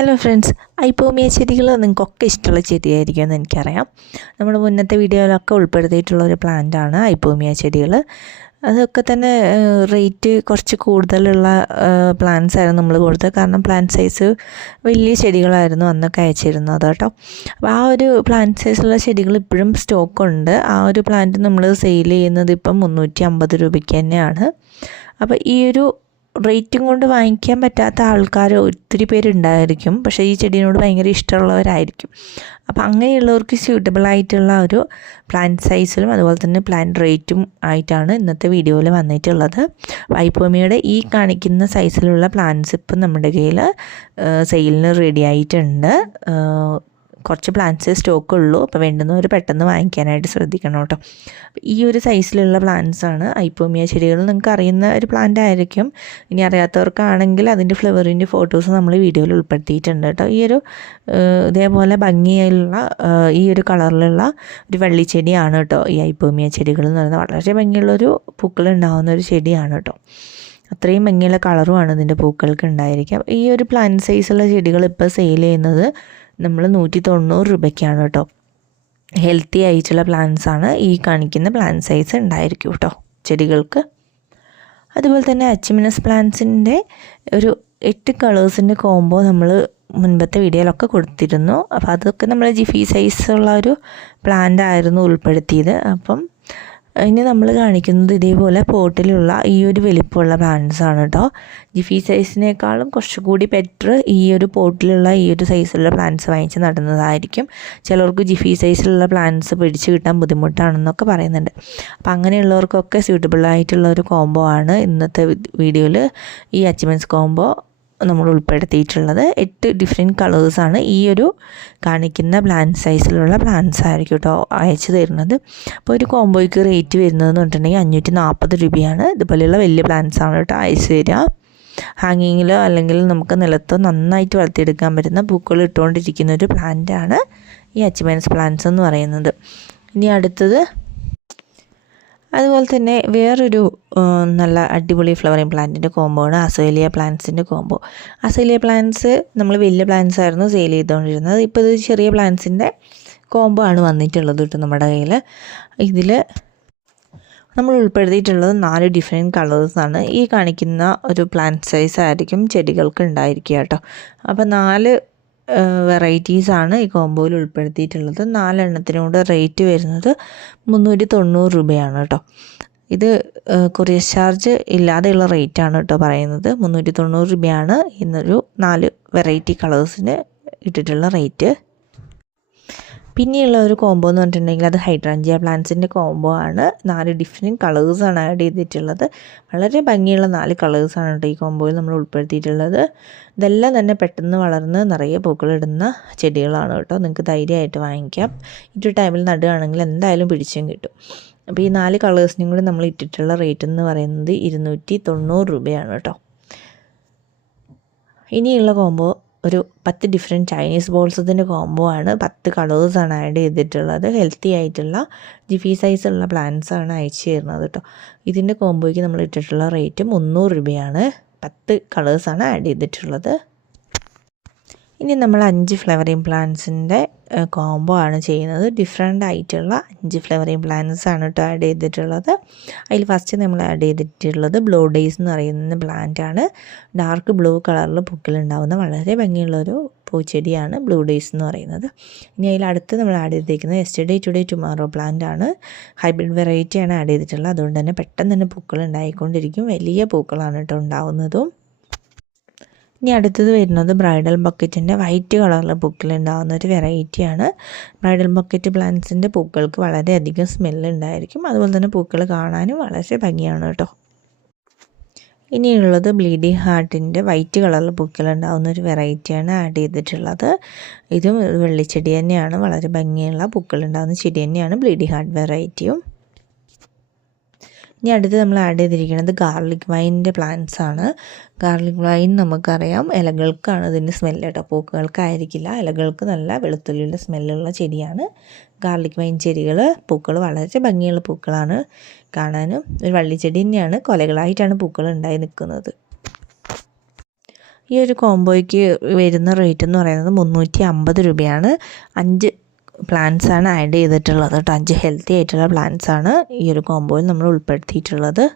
Hello friends ഐപ്പോമിയ ചെടികൾ നിങ്ങൾക്കൊക്കെ ഇഷ്ടമുള്ള ചെടിയായിരിക്കും എന്ന് എനിക്കറിയാം. നമ്മൾ മുന്നത്തെ വീഡിയോയിലൊക്കെ ഉൾപ്പെടുത്തിയിട്ടുള്ള ഒരു പ്ലാന്റാണ് ഐപ്പോമിയ ചെടികൾ അതൊക്കെ തന്നെ റേറ്റ് കുറച്ച് കൂടുതലുള്ള പ്ലാന്റ്സ് ആയിരുന്നു നമ്മൾ കൊടുത്തത്. കാരണം പ്ലാന്റ് സൈസ് വലിയ ചെടികളായിരുന്നു അന്നൊക്കെ അയച്ചിരുന്നത് കേട്ടോ. അപ്പോൾ ആ ഒരു പ്ലാന്റ് സൈസുള്ള ചെടികൾ ഇപ്പോഴും സ്റ്റോക്കുണ്ട് ആ ഒരു പ്ലാന്റ് നമ്മൾ സെയിൽ ചെയ്യുന്നത് ഇപ്പം മുന്നൂറ്റി അമ്പത് രൂപയ്ക്ക് തന്നെയാണ്. അപ്പോൾ ഈ ഒരു റേറ്റും കൊണ്ട് വാങ്ങിക്കാൻ പറ്റാത്ത ആൾക്കാർ ഒത്തിരി പേരുണ്ടായിരിക്കും. പക്ഷേ ഈ ചെടീനോട് ഭയങ്കര ഇഷ്ടമുള്ളവരായിരിക്കും. അപ്പോൾ അങ്ങനെയുള്ളവർക്ക് സ്യൂട്ടബിളായിട്ടുള്ള ഒരു പ്ലാന്റ് സൈസിലും അതുപോലെ തന്നെ പ്ലാന്റ് റേറ്റും ആയിട്ടാണ് ഇന്നത്തെ വീഡിയോയിൽ വന്നിട്ടുള്ളത്. വൈപ്പോമിയുടെ ഈ കാണിക്കുന്ന സൈസിലുള്ള പ്ലാന്റ്സ് ഇപ്പം നമ്മുടെ കയ്യിൽ സെയിലിന് റെഡി ആയിട്ടുണ്ട്. കുറച്ച് പ്ലാന്റ്സ് സ്റ്റോക്ക് ഉള്ളൂ അപ്പോൾ വേണ്ടുന്നവർ പെട്ടെന്ന് വാങ്ങിക്കാനായിട്ട് ശ്രദ്ധിക്കണം കേട്ടോ. ഈ ഒരു സൈസിലുള്ള പ്ലാന്റ്സ് ആണ് ഐപ്പോമിയ ചെടികൾ. നിങ്ങൾക്ക് അറിയുന്ന ഒരു പ്ലാന്റ് ആയിരിക്കും. ഇനി അറിയാത്തവർക്കാണെങ്കിൽ അതിന്റെ ഫ്ലവറിന്റെ ഫോട്ടോസ് നമ്മൾ വീഡിയോയിൽ ഉൾപ്പെടുത്തിയിട്ടുണ്ട് കേട്ടോ. ഈ ഒരു ഇതേപോലെ ഭംഗിയുള്ള ഈ ഒരു കളറിലുള്ള ഒരു വള്ളിച്ചെടിയാണ് കേട്ടോ ഈ ഐപ്പോമിയ ചെടികൾ എന്ന് പറയുന്നത്. വളരെ ഭംഗിയുള്ളൊരു പൂക്കൾ ഉണ്ടാകുന്ന ഒരു ചെടിയാണ് കേട്ടോ. അത്രയും ഭംഗിയുള്ള കളറുമാണ് ഇതിന്റെ പൂക്കൾക്ക് ഉണ്ടായിരിക്കുക. ഈ ഒരു പ്ലാന്റ് സൈസുള്ള ചെടികൾ ഇപ്പോൾ സെയിൽ ചെയ്യുന്നത് നമ്മൾ നൂറ്റി തൊണ്ണൂറ് രൂപയ്ക്കാണ് കേട്ടോ ഹെൽത്തി ആയിട്ടുള്ള പ്ലാന്റ്സ് ആണ് ഈ കാണിക്കുന്ന പ്ലാന്റ് സൈസ് ഉണ്ടായിരിക്കും കേട്ടോ ചെടികൾക്ക്. അതുപോലെ തന്നെ അച്ചിമിനസ് പ്ലാന്റ്സിന്റെ ഒരു എട്ട് കളേഴ്സിന്റെ കോംബോ നമ്മൾ മുൻപത്തെ വീഡിയോയിലൊക്കെ കൊടുത്തിരുന്നു. അപ്പോൾ അതൊക്കെ നമ്മൾ ജിഫി സൈസുള്ള ഒരു പ്ലാന്റ് ആയിരുന്നു ഉൾപ്പെടുത്തിയത്. അപ്പം ഇനി നമ്മൾ കാണിക്കുന്നത് ഇതേപോലെ പോട്ടിലുള്ള ഈ ഒരു വലിപ്പമുള്ള പ്ലാന്റ്സ് ആണ് കേട്ടോ ജിഫി സൈസിനേക്കാളും കുറച്ചുകൂടി ബെറ്റർ ഈ ഒരു പോട്ടിലുള്ള ഈ ഒരു സൈസിലുള്ള പ്ലാന്റ്സ് വാങ്ങിച്ച് നടുന്നതായിരിക്കും. ചിലർക്ക് ജിഫി സൈസിലുള്ള പ്ലാന്റ്സ് പിടിച്ച് കിട്ടാൻ ബുദ്ധിമുട്ടാണെന്നൊക്കെ പറയുന്നുണ്ട്. അപ്പോൾ അങ്ങനെയുള്ളവർക്കൊക്കെ സ്യൂട്ടബിൾ ആയിട്ടുള്ള ഒരു കോംബോ ആണ് ഇന്നത്തെ വീഡിയോയിൽ ഈ അച്ചിമെൻസ് കോംബോ നമ്മൾ ഉൾപ്പെടുത്തിയിട്ടുള്ളത് എട്ട് ഡിഫറെന്റ് കളേഴ്സാണ് ഈ ഒരു കാണിക്കുന്ന പ്ലാന്റ് സൈസിലുള്ള പ്ലാന്റ്സ് ആയിരിക്കും കേട്ടോ അയച്ചു തരുന്നത്. അപ്പോൾ ഒരു കോംബോയ്ക്ക് റേറ്റ് വരുന്നതെന്ന് പറഞ്ഞിട്ടുണ്ടെങ്കിൽ അഞ്ഞൂറ്റി നാൽപ്പത് രൂപയാണ്. ഇതുപോലെയുള്ള വലിയ പ്ലാന്റ്സ് ആണ് കേട്ടോ അയച്ചു തരിക. ഹാങ്ങിങ്ങിലോ അല്ലെങ്കിൽ നമുക്ക് നിലത്തോ നന്നായിട്ട് വളർത്തിയെടുക്കാൻ പറ്റുന്ന പൂക്കൾ ഇട്ടുകൊണ്ടിരിക്കുന്ന ഒരു പ്ലാന്റാണ് ഈ അച്ചുമൈനസ് പ്ലാന്റ്സ് എന്ന് പറയുന്നത്. ഇനി അടുത്തത് അതുപോലെ തന്നെ വേറൊരു നല്ല അടിപൊളി ഫ്ലവറിങ് പ്ലാന്റിന്റെ കോംബോ ആണ് അസേലിയ പ്ലാന്റ്സിന്റെ കോംബോ അസേലിയ പ്ലാന്റ്സ് നമ്മൾ വലിയ പ്ലാന്റ്സ് ആയിരുന്നു സെയിൽ ചെയ്തുകൊണ്ടിരുന്നത് ഇപ്പോൾ ഇത് ചെറിയ പ്ലാന്റ്സിന്റെ കോംബോ ആണ് വന്നിട്ടുള്ളത് കേട്ടോ നമ്മുടെ കയ്യിൽ ഇതിൽ നമ്മൾ ഉൾപ്പെടുത്തിയിട്ടുള്ളത് നാല് ഡിഫറെന്റ് കളേഴ്സാണ് ഈ കാണിക്കുന്ന ഒരു പ്ലാന്റ് സൈസ് ആയിരിക്കും ചെടികൾക്ക് ഉണ്ടായിരിക്കുക കേട്ടോ. അപ്പോൾ നാല് വെറൈറ്റീസാണ് ഈ കോംബോയിൽ ഉൾപ്പെടുത്തിയിട്ടുള്ളത്. നാലെണ്ണത്തിനോട് റേറ്റ് വരുന്നത് മുന്നൂറ്റി തൊണ്ണൂറ് രൂപയാണ് കേട്ടോ. ഇത് കൊറിയർ ചാർജ് ഇല്ലാതെയുള്ള ആണ് കേട്ടോ പറയുന്നത്. മുന്നൂറ്റി തൊണ്ണൂറ് രൂപയാണ് ഇന്നൊരു നാല് വെറൈറ്റി കളേഴ്സിന് ഇട്ടിട്ടുള്ള റേറ്റ് പിന്നെയുള്ള ഒരു കോംബോ എന്ന് പറഞ്ഞിട്ടുണ്ടെങ്കിൽ അത് ഹൈഡ്രാഞ്ചിയ പ്ലാന്റ്സിന്റെ കോംബോ ആണ്. നാല് ഡിഫറെന്റ് കളേഴ്സാണ് ആഡ് ചെയ്തിട്ടുള്ളത്. വളരെ ഭംഗിയുള്ള നാല് കളേഴ്സാണ് കേട്ടോ ഈ കോംബോയിൽ നമ്മൾ ഉൾപ്പെടുത്തിയിട്ടുള്ളത്. ഇതെല്ലാം തന്നെ പെട്ടെന്ന് വളർന്ന് നിറയെ പൂക്കളിടുന്ന ചെടികളാണ് കേട്ടോ. നിങ്ങൾക്ക് ധൈര്യമായിട്ട് വാങ്ങിക്കാം. ഈ ഒരു ടൈമിൽ നടുകയാണെങ്കിൽ എന്തായാലും പിടിച്ചും കിട്ടും. അപ്പോൾ ഈ നാല് കളേഴ്സിനും കൂടി നമ്മൾ ഇട്ടിട്ടുള്ള റേറ്റ് എന്ന് പറയുന്നത് ഇരുന്നൂറ്റി തൊണ്ണൂറ് രൂപയാണ് കേട്ടോ. ഇനിയുള്ള കോംബോ ഒരു പത്ത് ഡിഫറെന്റ് ചൈനീസ് ബോൾസത്തിന്റെ കോംബോ ആണ്. പത്ത് കളേഴ്സാണ് ആഡ് ചെയ്തിട്ടുള്ളത്. ഹെൽത്തി ആയിട്ടുള്ള ജിഫി സൈസുള്ള പ്ലാന്റ്സാണ് അയച്ചു തരുന്നത് കേട്ടോ ഇതിന്റെ കോംബോയ്ക്ക് നമ്മൾ ഇട്ടിട്ടുള്ള റേറ്റ് മുന്നൂറ് രൂപയാണ്. പത്ത് കളേഴ്സാണ് ആഡ് ചെയ്തിട്ടുള്ളത്. ഇനി നമ്മൾ അഞ്ച് ഫ്ലവറിങ് പ്ലാന്റ്സിന്റെ കോംബോ ആണ് ചെയ്യുന്നത്. ഡിഫറെന്റ് ആയിട്ടുള്ള അഞ്ച് ഫ്ലവറിങ് പ്ലാന്റ്സ് ആണ് കേട്ടോ ആഡ് ചെയ്തിട്ടുള്ളത്. അതിൽ ഫസ്റ്റ് നമ്മൾ ആഡ് ചെയ്തിട്ടുള്ളത് ബ്ലൂ ഡേയ്സ് എന്ന് പറയുന്ന പ്ലാന്റ് ആണ്. ഡാർക്ക് ബ്ലൂ കളറിൽ പൂക്കളുണ്ടാവുന്ന വളരെ ഭംഗിയുള്ളൊരു പൂച്ചെടിയാണ് ബ്ലൂ ഡേയ്സ് എന്ന് പറയുന്നത്. ഇനി അതിൽ അടുത്ത് നമ്മൾ ആഡ് ചെയ്തിരിക്കുന്നത് എസ്റ്റർഡേ ടുഡേ ടുമാറോ പ്ലാന്റ് ആണ്. ഹൈബ്രിഡ് വെറൈറ്റിയാണ് ആഡ് ചെയ്തിട്ടുള്ളത്. അതുകൊണ്ട് തന്നെ പെട്ടെന്ന് തന്നെ പൂക്കൾ ഉണ്ടായിക്കൊണ്ടിരിക്കും. വലിയ പൂക്കളാണ് കേട്ടോ ഉണ്ടാവുന്നതും. ഇനി അടുത്തത് വരുന്നത് ബ്രൈഡൽ ബക്കറ്റിന്റെ വൈറ്റ് കളറിലെ പൂക്കളുണ്ടാകുന്ന ഒരു വെറൈറ്റിയാണ്. ബ്രൈഡൽ ബക്കറ്റ് പ്ലാന്റ്സിന്റെ പൂക്കൾക്ക് വളരെയധികം സ്മെല്ല് ഉണ്ടായിരിക്കും അതുപോലെ തന്നെ പൂക്കൾ കാണാനും വളരെ ഭംഗിയാണ് കേട്ടോ. ഇനിയുള്ളത് ബ്ലീഡിങ് ഹാർട്ടിന്റെ വൈറ്റ് കളറിൽ പൂക്കളുണ്ടാകുന്ന ഒരു വെറൈറ്റിയാണ് ആഡ് ചെയ്തിട്ടുള്ളത്. ഇതും വെള്ളിച്ചെടി തന്നെയാണ്. വളരെ ഭംഗിയുള്ള പൂക്കളുണ്ടാകുന്ന ചെടി തന്നെയാണ് ബ്ലീഡിങ് ഹാർട്ട് വെറൈറ്റിയും. ഇനി അടുത്ത് നമ്മൾ ആഡ് ചെയ്തിരിക്കുന്നത് ഗാർലിക് വൈനിന്റെ പ്ലാന്റ്സ് ആണ്. ഗാർലിക് വൈൻ നമുക്കറിയാം. ഇലകൾക്കാണ് ഇതിന്റെ സ്മെല്ല് കേട്ടോ. പൂക്കൾക്കായിരിക്കില്ല. ഇലകൾക്ക് നല്ല വെളുത്തുള്ളിയുടെ സ്മെല്ലുള്ള ചെടിയാണ്. ഗാർലിക് വൈൻ ചെടികൾ പൂക്കൾ വളരെ ഭംഗിയുള്ള പൂക്കളാണ് കാണാനും. ഒരു വള്ളിച്ചെടി തന്നെയാണ്. കൊലകളായിട്ടാണ് പൂക്കൾ ഉണ്ടായി നിൽക്കുന്നത്. ഈ ഒരു കോംബോയ്ക്ക് വരുന്ന റേറ്റ് എന്ന് പറയുന്നത് മുന്നൂറ്റി അമ്പത് രൂപയാണ്. അഞ്ച് പ്ലാന്റ്സ് ആണ് ആഡ് ചെയ്തിട്ടുള്ളത് കേട്ടോ. അഞ്ച് ഹെൽത്തി ആയിട്ടുള്ള പ്ലാന്റ്സ് ആണ് ഈ ഒരു കോമ്പോയിൽ നമ്മൾ ഉൾപ്പെടുത്തിയിട്ടുള്ളത്.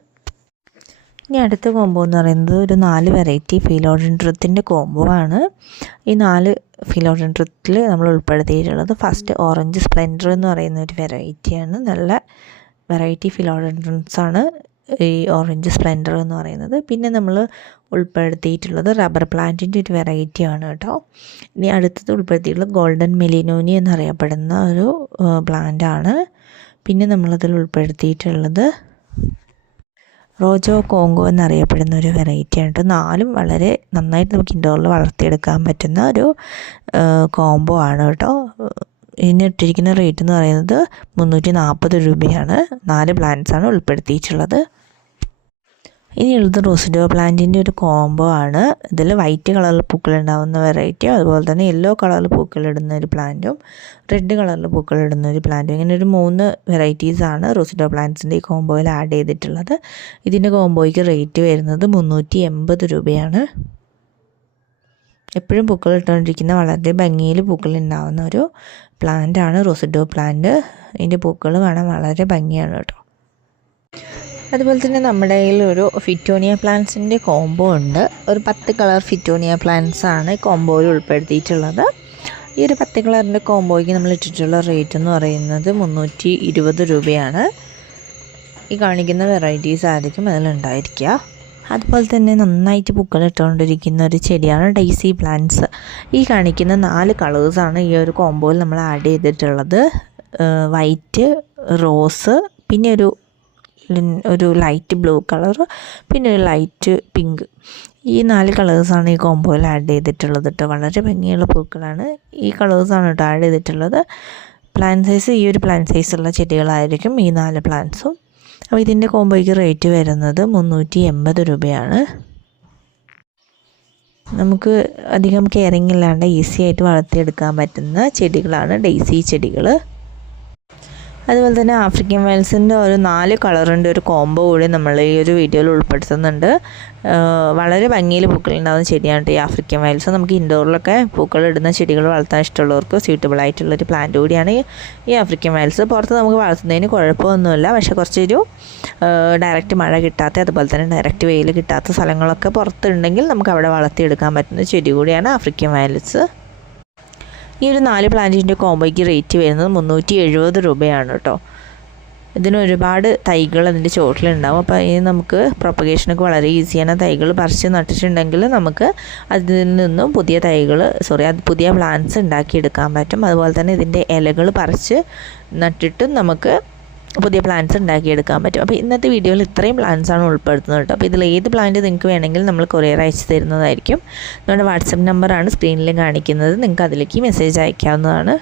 ഇനി അടുത്ത കോമ്പോ എന്ന് പറയുന്നത് ഒരു നാല് വെറൈറ്റി ഫിലോഡൻഡ്രത്തിന്റെ കോംബോ ആണ്. ഈ നാല് ഫിലോഡൻഡ്രത്തിൽ നമ്മൾ ഉൾപ്പെടുത്തിയിട്ടുള്ളത് ഫസ്റ്റ് ഓറഞ്ച് സ്പ്ലെൻഡർ എന്ന് പറയുന്ന ഒരു വെറൈറ്റിയാണ് നല്ല വെറൈറ്റി ഫിലോഡൻഡ്രൻസ് ആണ്. ഈ ഓറഞ്ച് സ്പ്ലെൻഡർ എന്ന് പറയുന്നത്. പിന്നെ നമ്മൾ ഉൾപ്പെടുത്തിയിട്ടുള്ളത് റബ്ബർ പ്ലാന്റിന്റെ ഒരു വെറൈറ്റി ആണ് കേട്ടോ. ഇനി അടുത്തത് ഉൾപ്പെടുത്തിയിട്ടുള്ളത് ഗോൾഡൻ മെലിനോനി എന്നറിയപ്പെടുന്ന ഒരു പ്ലാന്റ് ആണ്. പിന്നെ നമ്മളതിൽ ഉൾപ്പെടുത്തിയിട്ടുള്ളത് റോജോ കോങ്കോ എന്നറിയപ്പെടുന്ന ഒരു വെറൈറ്റി ആണ് കേട്ടോ. നാലും വളരെ നന്നായിട്ട് നമുക്ക് ഇൻഡോറിൽ വളർത്തിയെടുക്കാൻ പറ്റുന്ന ഒരു കോംബോ ആണ് കേട്ടോ. ഇതിന് ഇട്ടിരിക്കുന്ന റേറ്റ് എന്ന് പറയുന്നത് മുന്നൂറ്റി നാൽപ്പത് രൂപയാണ്. നാല് പ്ലാന്റ്സ് ആണ് ഉൾപ്പെടുത്തിയിട്ടുള്ളത്. ഇനിയുള്ളത് റോസിഡോ പ്ലാന്റിന്റെ ഒരു കോംബോ ആണ്. ഇതിൽ വൈറ്റ് കളറിൽ പൂക്കളുണ്ടാവുന്ന വെറൈറ്റിയും അതുപോലെ തന്നെ യെല്ലോ കളറിൽ പൂക്കളിടുന്ന ഒരു പ്ലാന്റും റെഡ് കളറിൽ പൂക്കളിടുന്ന ഒരു പ്ലാന്റും ഇങ്ങനെ ഒരു മൂന്ന് വെറൈറ്റീസാണ് റോസിഡോ പ്ലാന്റ്സിന്റെ ഈ കോംബോയിൽ ആഡ് ചെയ്തിട്ടുള്ളത്. ഇതിന്റെ കോംബോയ്ക്ക് റേറ്റ് വരുന്നത് മുന്നൂറ്റി എൺപത് രൂപയാണ്. എപ്പോഴും പൂക്കൾ ഇട്ടുകൊണ്ടിരിക്കുന്ന വളരെ ഭംഗിയിൽ പൂക്കൾ ഉണ്ടാവുന്ന ഒരു പ്ലാന്റ് ആണ് റോസിഡോ പ്ലാന്റ് ഇതിന്റെ പൂക്കൾ കാണാൻ വളരെ ഭംഗിയാണ് കേട്ടോ. അതുപോലെ തന്നെ നമ്മുടെ കയ്യിൽ ഒരു ഫിറ്റോണിയ പ്ലാന്റ്സിന്റെ കോംബോ ഉണ്ട്. ഒരു പത്ത് കളർ ഫിറ്റോണിയ പ്ലാന്റ്സ് ആണ് കോംബോയിൽ ഉൾപ്പെടുത്തിയിട്ടുള്ളത്. ഈ ഒരു പത്ത് കളറിന്റെ കോംബോയ്ക്ക് നമ്മൾ ഇട്ടിട്ടുള്ള റേറ്റ് എന്ന് പറയുന്നത് മുന്നൂറ്റി ഇരുപത് രൂപയാണ്. ഈ കാണിക്കുന്ന വെറൈറ്റീസ് ആയിരിക്കും അതിലുണ്ടായിരിക്കുക. അതുപോലെ തന്നെ നന്നായിട്ട് പൂക്കൾ ഇട്ടുകൊണ്ടിരിക്കുന്ന ഒരു ചെടിയാണ് ഡൈസി പ്ലാന്റ്സ്. ഈ കാണിക്കുന്ന നാല് കളേഴ്സാണ് ഈ ഒരു കോംബോയിൽ നമ്മൾ ആഡ് ചെയ്തിട്ടുള്ളത്. വൈറ്റ് റോസ് പിന്നെ ഒരു ഒരു ലൈറ്റ് ബ്ലൂ കളർ പിന്നെ ഒരു ലൈറ്റ് പിങ്ക്. ഈ നാല് കളേഴ്സാണ് ഈ കോംബോയിൽ ആഡ് ചെയ്തിട്ടുള്ളത് കേട്ടോ വളരെ ഭംഗിയുള്ള പൂക്കളാണ്. ഈ കളേഴ്സാണ് കേട്ടോ ആഡ് ചെയ്തിട്ടുള്ളത്. പ്ലാൻ സൈസ് ഈ ഒരു പ്ലാൻ സൈസുള്ള ചെടികളായിരിക്കും ഈ നാല് പ്ലാന്റ്സും. അപ്പോൾ ഇതിന്റെ കോംബോയ്ക്ക് റേറ്റ് വരുന്നത് മുന്നൂറ്റി എൺപത് രൂപയാണ്. നമുക്ക് അധികം കെയറിങ് ഇല്ലാണ്ട് ഈസി ആയിട്ട് വളർത്തിയെടുക്കാൻ പറ്റുന്ന ചെടികളാണ് ഡെയ്സി ചെടികൾ അതുപോലെ തന്നെ ആഫ്രിക്കൻ വയൽസിന്റെ ഒരു നാല് കളറിന്റെ ഒരു കോംബോ കൂടി നമ്മൾ ഈ ഒരു വീഡിയോയിൽ ഉൾപ്പെടുത്തുന്നുണ്ട്. വളരെ ഭംഗിയിൽ പൂക്കളുണ്ടാകുന്ന ചെടിയാണ് ഈ ആഫ്രിക്കൻ വയൽസ് നമുക്ക് ഇൻഡോറിലൊക്കെ പൂക്കൾ ഇടുന്ന ചെടികൾ വളർത്താൻ ഇഷ്ടമുള്ളവർക്ക് സ്യൂട്ടബിൾ ആയിട്ടുള്ളൊരു പ്ലാന്റ് കൂടിയാണ് ഈ ആഫ്രിക്കൻ വയൽസ് പുറത്ത് നമുക്ക് വളർത്തുന്നതിന് കുഴപ്പമൊന്നുമില്ല. പക്ഷേ കുറച്ചൊരു ഡയറക്റ്റ് മഴ കിട്ടാത്ത അതുപോലെ തന്നെ ഡയറക്റ്റ് വെയിൽ കിട്ടാത്ത സ്ഥലങ്ങളൊക്കെ പുറത്തുണ്ടെങ്കിൽ നമുക്ക് അവിടെ വളർത്തിയെടുക്കാൻ പറ്റുന്ന ചെടി കൂടിയാണ് ആഫ്രിക്കൻ വയൽസ് ഈ ഒരു നാല് പ്ലാന്റിന്റെ കോംബോയ്ക്ക് റേറ്റ് വരുന്നത് മുന്നൂറ്റി എഴുപത് രൂപയാണ് കേട്ടോ. ഇതിന് ഒരുപാട് തൈകൾ അതിന്റെ ചോട്ടിലുണ്ടാവും. അപ്പോൾ ഇനി നമുക്ക് പ്രൊപ്പഗേഷനൊക്കെ വളരെ ഈസിയാണ് തൈകൾ പറിച്ച് നട്ടിട്ടുണ്ടെങ്കിൽ നമുക്ക് അതിൽ നിന്നും പുതിയ തൈകൾ സോറി അത് പുതിയ പ്ലാന്റ്സ് ഉണ്ടാക്കിയെടുക്കാൻ പറ്റും. അതുപോലെ തന്നെ ഇതിന്റെ ഇലകൾ പറിച്ച് നട്ടിട്ടും നമുക്ക് പുതിയ പ്ലാന്റ്സ് ഉണ്ടാക്കിയെടുക്കാൻ പറ്റും. അപ്പോൾ ഇന്നത്തെ വീഡിയോയിൽ ഇത്രയും പ്ലാന്റ്സ് ആണ് ഉൾപ്പെടുത്തുന്നത് കേട്ടോ. അപ്പോൾ ഇതിൽ ഏത് പ്ലാന്റ് നിങ്ങൾക്ക് വേണമെങ്കിൽ നമ്മൾ കൊറിയർ അയച്ചു തരുന്നതായിരിക്കും. നമ്മുടെ വാട്സപ്പ് നമ്പറാണ് സ്ക്രീനിൽ കാണിക്കുന്നത്. നിങ്ങൾക്ക് അതിലേക്ക് മെസ്സേജ് അയക്കാവുന്നതാണ്.